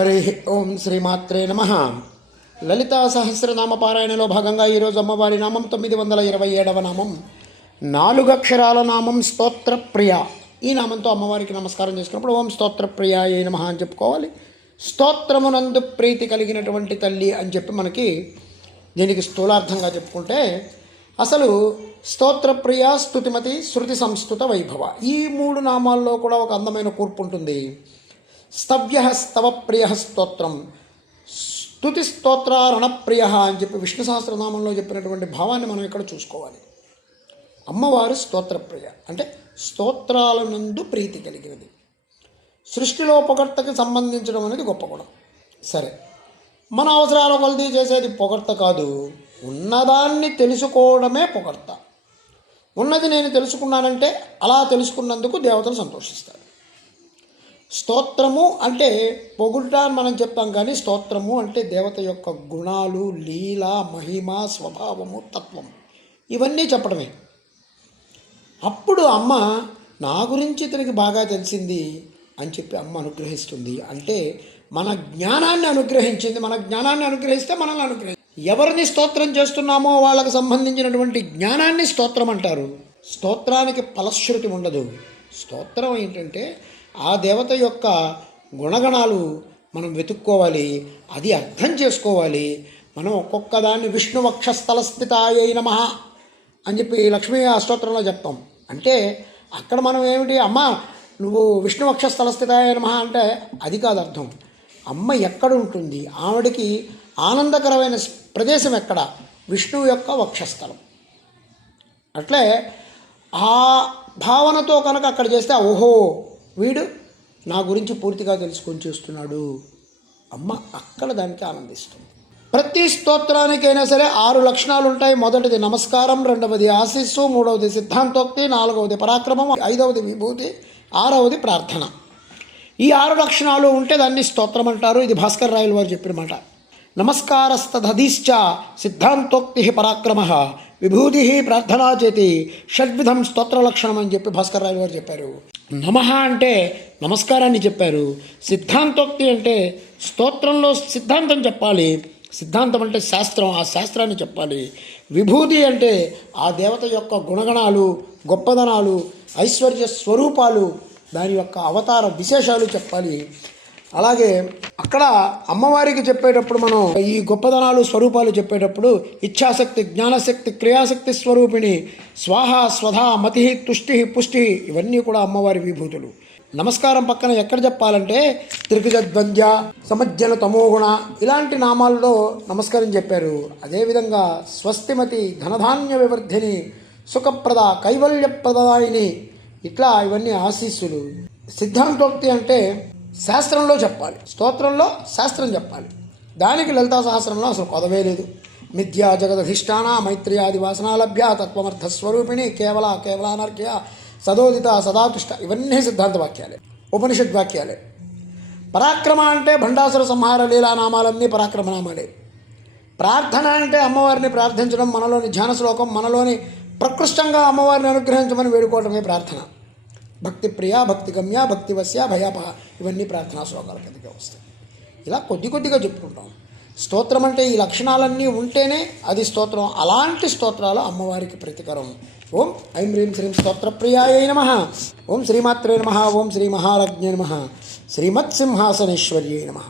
హరి ఓం శ్రీమాత్రే నమః. లలితా సహస్రనామ పారాయణలో భాగంగా ఈరోజు అమ్మవారి నామం 927వ నామం, 4 అక్షరాల నామం స్తోత్రప్రియ. ఈ నామంతో అమ్మవారికి నమస్కారం చేసుకున్నప్పుడు ఓం స్తోత్రప్రియాయ నమః అని చెప్పుకోవాలి. స్తోత్రమునందు ప్రీతి కలిగినటువంటి తల్లి అని చెప్పి మనకి దీనికి స్థూలార్థంగా చెప్పుకుంటే, అసలు స్తోత్రప్రియ, స్తుతిమతి, శృతి సంస్కృత వైభవ, ఈ 3 నామాల్లో కూడా ఒక అందమైన కూర్పు ఉంటుంది. స్తవ్య స్తవ ప్రియ స్తోత్రం, స్తుతి స్తోత్రారణప్రియ అని చెప్పి విష్ణు సహస్రనామంలో చెప్పినటువంటి భావాన్ని మనం ఇక్కడ చూసుకోవాలి. అమ్మవారు స్తోత్రప్రియ అంటే స్తోత్రాల నందు ప్రీతి కలిగినది. సృష్టిలో పొగడ్తకి సంబంధించడం అనేది గొప్ప గుణం. సరే, మన అవసరాల కొలది చేసేది పొగడ్త కాదు, ఉన్నదాన్ని తెలుసుకోవడమే పొగడ్త. ఉన్నది నేను తెలుసుకున్నానంటే అలా తెలుసుకున్నందుకు దేవతలు సంతోషిస్తారు. స్తోత్రము అంటే పొగుట అని మనం చెప్తాం, కానీ స్తోత్రము అంటే దేవత యొక్క గుణాలు, లీల, మహిమ, స్వభావము, తత్వము ఇవన్నీ చెప్పడమే. అప్పుడు అమ్మ నా గురించి ఇతనికి బాగా తెలిసింది అని చెప్పి అమ్మ అనుగ్రహిస్తుంది. అంటే మన జ్ఞానాన్ని అనుగ్రహించింది. మన జ్ఞానాన్ని అనుగ్రహిస్తే మనల్ని అనుగ్రహించింది. ఎవరిని స్తోత్రం చేస్తున్నామో వాళ్ళకు సంబంధించినటువంటి జ్ఞానాన్ని స్తోత్రం అంటారు. స్తోత్రానికి ఫలశ్రుతి ఉండదు. స్తోత్రం ఏంటంటే ఆ దేవత యొక్క గుణగణాలు మనం వెతుక్కోవాలి, అది అర్థం చేసుకోవాలి. మనం ఒక్కొక్క దాన్ని విష్ణు వక్షస్థల స్థితాయ నమః అని చెప్పి లక్ష్మీ అష్టోత్తరంలో చెప్తాం. అంటే అక్కడ మనం ఏమిటి, అమ్మ నువ్వు విష్ణు వక్షస్థల స్థితాయ నమః అంటే అది కాదు అర్థం. అమ్మ ఎక్కడ ఉంటుంది, ఆవిడికి ఆనందకరమైన ప్రదేశం ఎక్కడ, విష్ణువు యొక్క వక్షస్థలం. అట్లే ఆ భావనతో కనుక అక్కడ చేస్తే, ఓహో వీడు నా గురించి పూర్తిగా తెలుసుకొని చేస్తున్నాడు, అమ్మ అక్కడ దానికి ఆనందిస్తుంది. ప్రతి స్తోత్రానికైనా సరే 6 లక్షణాలు ఉంటాయి. మొదటిది నమస్కారం, రెండవది ఆశీస్సు, మూడవది సిద్ధాంతోక్తి, 4వది పరాక్రమం, 5వది విభూతి, 6వది ప్రార్థన. ఈ 6 లక్షణాలు ఉంటే దాన్ని స్తోత్రం అంటారు. ఇది భాస్కర్ రాయలు వారు చెప్పిన మాట. నమస్కారస్తదధీశ్చ సిద్ధాంతోక్తి పరాక్రమ విభూతి ప్రార్థనా చేతి షడ్విధం స్తోత్రలక్షణం అని చెప్పి భాస్కర్ రాయలు వారు చెప్పారు. నమః అంటే నమస్కారాన్ని చెప్పారు. సిద్ధాంతోక్తి అంటే స్తోత్రంలో సిద్ధాంతం చెప్పాలి. సిద్ధాంతం అంటే శాస్త్రం, ఆ శాస్త్రాన్ని చెప్పాలి. విభూతి అంటే ఆ దేవత యొక్క గుణగణాలు, గొప్పదనాలు, ఐశ్వర్య స్వరూపాలు, దాని యొక్క అవతార విశేషాలు చెప్పాలి. అలాగే అక్కడ అమ్మవారికి చెప్పేటప్పుడు మనం ఈ గొప్పదనాలు, స్వరూపాలు చెప్పేటప్పుడు ఇచ్ఛాశక్తి, జ్ఞానశక్తి, క్రియాశక్తి స్వరూపిణి, స్వాహ, స్వధా, మతి, తుష్టి, పుష్టి ఇవన్నీ కూడా అమ్మవారి విభూతులు. నమస్కారం పక్కన ఎక్కడ చెప్పాలంటే త్రికజద్వంద్య, సమజ్జన, తమోగుణ ఇలాంటి నామాల్లో నమస్కారం చెప్పారు. అదేవిధంగా స్వస్తిమతి, ధనధాన్య వివర్ధిని, సుఖప్రద, కైవల్యప్రదాయిని, ఇట్లా ఇవన్నీ ఆశీస్సులు. సిద్ధాంతోక్తి అంటే శాస్త్రంలో చెప్పాలి, స్తోత్రంలో శాస్త్రం చెప్పాలి. దానికి లలితా సహస్రంలో అసలు కొదవే లేదు. మిథ్యా జగదధిష్టాన మైత్ర్యాది వాసనాలభ్య తత్వమర్థస్వరూపిణి కేవలానర్ఘ్య సదోదిత సదాతుష్ట ఇవన్నీ సిద్ధాంత వాక్యాలే, ఉపనిషద్ వాక్యాలే. పరాక్రమ అంటే భండాసుర సంహార లీలా నామాలన్నీ పరాక్రమనామాలే. ప్రార్థన అంటే అమ్మవారిని ప్రార్థించడం, మనలోని ధ్యాన శ్లోకం, మనలోని ప్రకృష్టంగా అమ్మవారిని అనుగ్రహించమని వేడుకోవటమే ప్రార్థన. భక్తి ప్రియ, భక్తి గమ్య, భక్తి వశ్య, భయాపహ ఇవన్నీ ప్రార్థనా శ్లోకాల కిందకే వస్తాయి. ఇలా కొద్దిగా చెప్పుకుంటాం. స్తోత్రం అంటే ఈ లక్షణాలన్నీ ఉంటేనే అది స్తోత్రం. అలాంటి స్తోత్రాలు అమ్మవారికి ప్రీతికరం. ఓం ఐం హ్రీం శ్రీం స్తోత్రప్రియాయ నమః. ఓం శ్రీమాత్రే నమః. ఓం శ్రీ మహారాజ్ఞే నమః. శ్రీమత్సింహాసనేశ్వర్యై నమః.